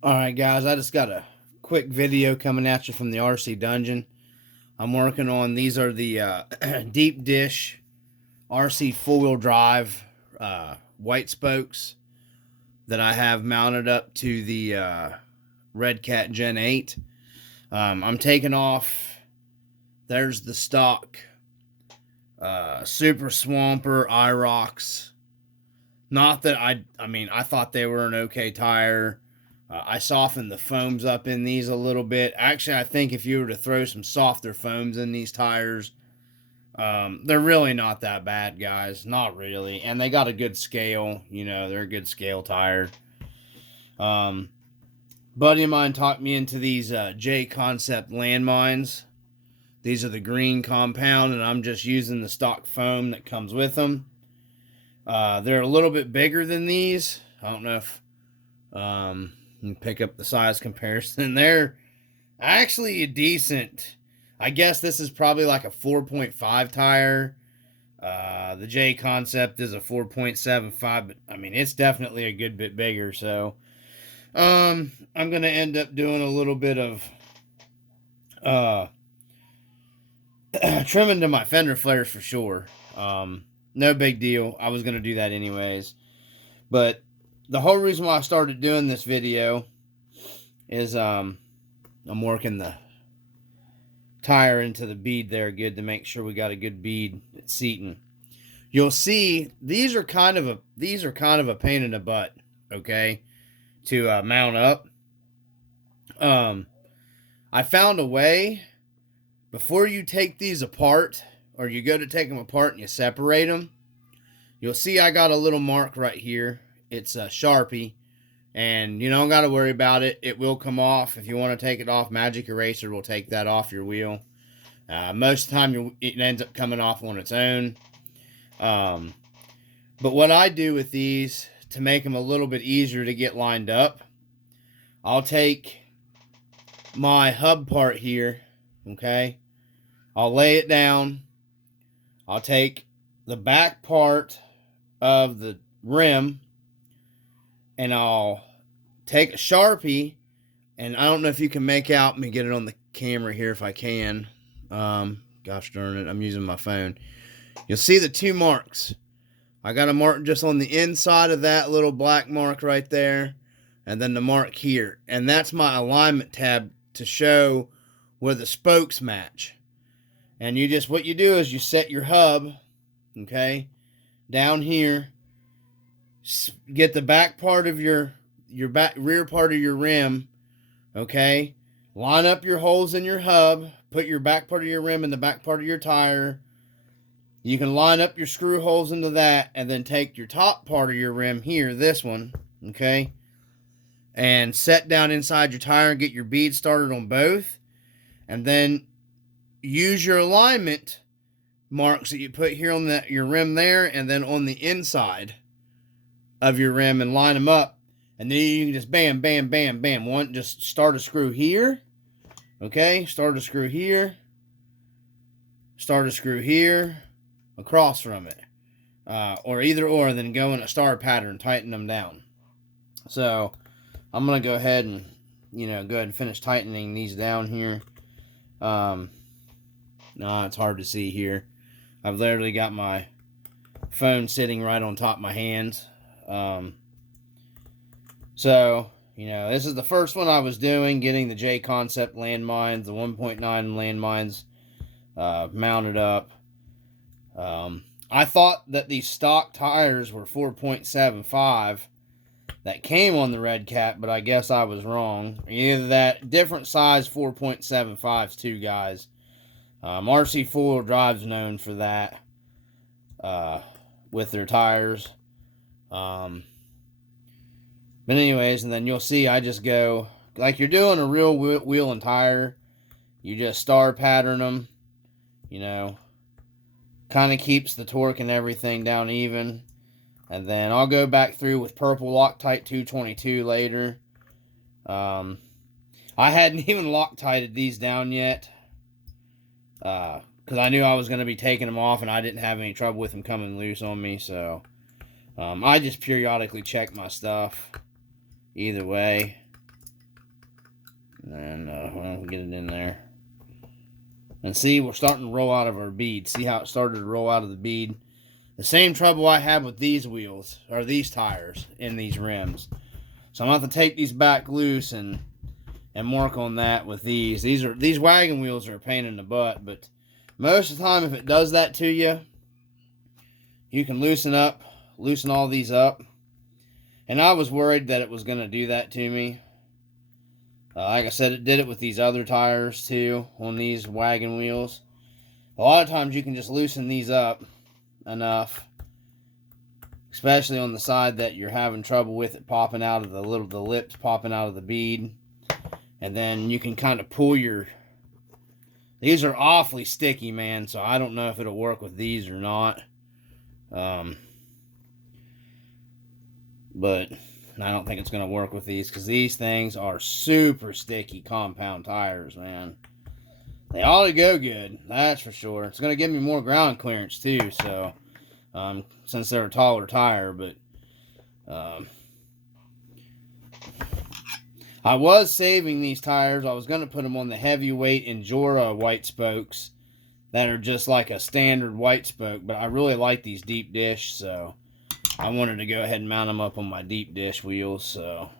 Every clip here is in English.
Alright guys, I just got a quick video coming at you from the RC dungeon. I'm working on, these are the deep dish RC 4-wheel drive white spokes that I have mounted up to the Red Cat Gen 8. I'm taking off, there's the stock Super Swamper IROX. Not that I mean, I thought they were an okay tire. I softened the foams up in these a little bit. Actually, I think if you were to throw some softer foams in these tires, they're really not that bad, guys. Not really. And they got a good scale. You know, they're a good scale tire. Buddy of mine talked me into these Jconcepts landmines. These are the green compound, and I'm just using the stock foam that comes with them. They're a little bit bigger than these. I don't know if you can pick up the size comparison. They're actually a decent. I guess this is probably like a 4.5 tire. The Jconcept is a 4.75, but I mean it's definitely a good bit bigger. So, I'm gonna end up doing a little bit of trimming to my fender flares for sure. No big deal. I was gonna do that anyways, but the whole reason why I started doing this video is I'm working the tire into the bead there good to make sure we got a good bead seating. You'll see these are kind of a pain in the butt, okay, to mount up. I found a way before you take these apart, or you go to take them apart and you separate them. You'll see I got a little mark right here. It's a Sharpie, and you don't got to worry about it. It will come off. If you want to take it off, Magic Eraser will take that off your wheel. Most of the time, it ends up coming off on its own. But what I do with these to make them a little bit easier to get lined up, I'll take my hub part here, okay? I'll lay it down. I'll take the back part of the rim, and I'll take a Sharpie, and I don't know if you can make out, let me get it on the camera here if I can. Gosh darn it, I'm using my phone. You'll see the two marks. I got a mark just on the inside of that little black mark right there, and then the mark here. And that's my alignment tab to show where the spokes match. And what you do is you set your hub, okay, down here, get the back part of your rear part of your rim, okay, line up your holes in your hub, put your back part of your rim in the back part of your tire. You can line up your screw holes into that, and then take your top part of your rim here, this one, okay, and set down inside your tire and get your bead started on both. And then use your alignment marks that you put here on your rim there, and then on the inside of your rim, and line them up. And then you can just bam, bam, bam, bam. Just start a screw here, okay, start a screw here, start a screw here, across from it, or either or, then go in a star pattern, tighten them down. So I'm gonna go ahead and go ahead and finish tightening these down here. No, it's hard to see here. I've literally got my phone sitting right on top of my hands. So this is the first one I was doing, getting the Jconcept landmines, the 1.9 landmines mounted up. I thought that these stock tires were 4.75 that came on the Red Cat, but I guess I was wrong. Either that, different size 4.75s too, guys. RC 4-wheel drive's known for that with their tires. But anyways, and then you'll see I just go, like you're doing a real wheel and tire, you just star pattern them, kind of keeps the torque and everything down even. And then I'll go back through with purple Loctite 222 later. I hadn't even Loctited these down yet, because I knew I was going to be taking them off, and I didn't have any trouble with them coming loose on me. So I just periodically check my stuff either way. And we'll get it in there. And see, we're starting to roll out of our bead. See how it started to roll out of the bead? The same trouble I had with these wheels, or these tires, in these rims. So I'm going to have to take these back loose and work on that with these. These wagon wheels are a pain in the butt, but most of the time if it does that to you, you can loosen all these up. And I was worried that it was going to do that to me. Like I said, it did it with these other tires too, on these wagon wheels. A lot of times you can just loosen these up enough, especially on the side that you're having trouble with it popping out of the lips popping out of the bead. And then you can kind of pull these are awfully sticky, man, so I don't know if it'll work with these or not. But I don't think it's going to work with these, because these things are super sticky compound tires, man. They ought to go good, that's for sure. It's going to give me more ground clearance too, so since they're a taller tire. But I was saving these tires. I was going to put them on the heavyweight Endura white spokes that are just like a standard white spoke, but I really like these deep dish, so I wanted to go ahead and mount them up on my deep dish wheels. So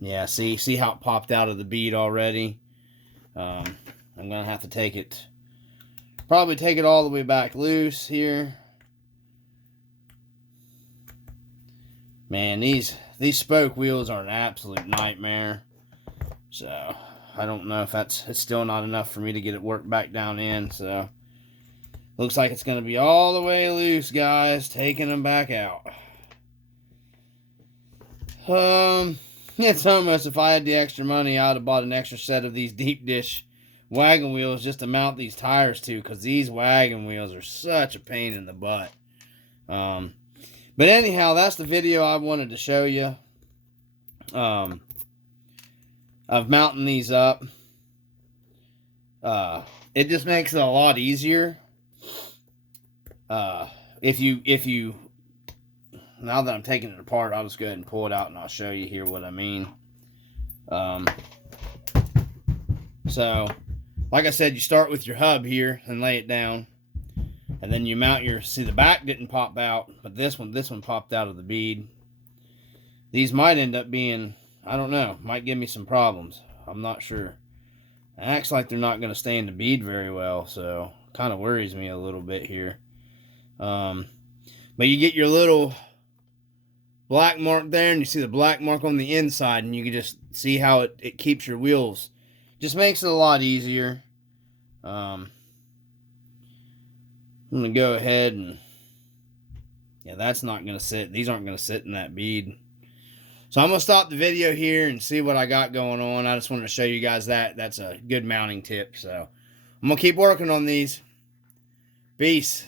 yeah, see how it popped out of the bead already. I'm gonna have to probably take it all the way back loose here. Man, these spoke wheels are an absolute nightmare. So I don't know if it's still not enough for me to get it worked back down in. So looks like it's going to be all the way loose, guys. Taking them back out. It's almost, if I had the extra money, I would have bought an extra set of these deep dish wagon wheels just to mount these tires to, because these wagon wheels are such a pain in the butt. But anyhow, that's the video I wanted to show you of mounting these up. It just makes it a lot easier. If you now that I'm taking it apart, I'll just go ahead and pull it out and I'll show you here what I mean. So like I said, you start with your hub here and lay it down, and then you mount see, the back didn't pop out, but this one popped out of the bead. These might end up being, I don't know, might give me some problems. I'm not sure. It acts like they're not going to stay in the bead very well, so kind of worries me a little bit here. But you get your little black mark there, and you see the black mark on the inside, and you can just see how it keeps your wheels. Just makes it a lot easier. I'm going to go ahead and, yeah, that's not going to sit. These aren't going to sit in that bead. So I'm going to stop the video here and see what I got going on. I just wanted to show you guys that. That's a good mounting tip. So I'm going to keep working on these. Peace.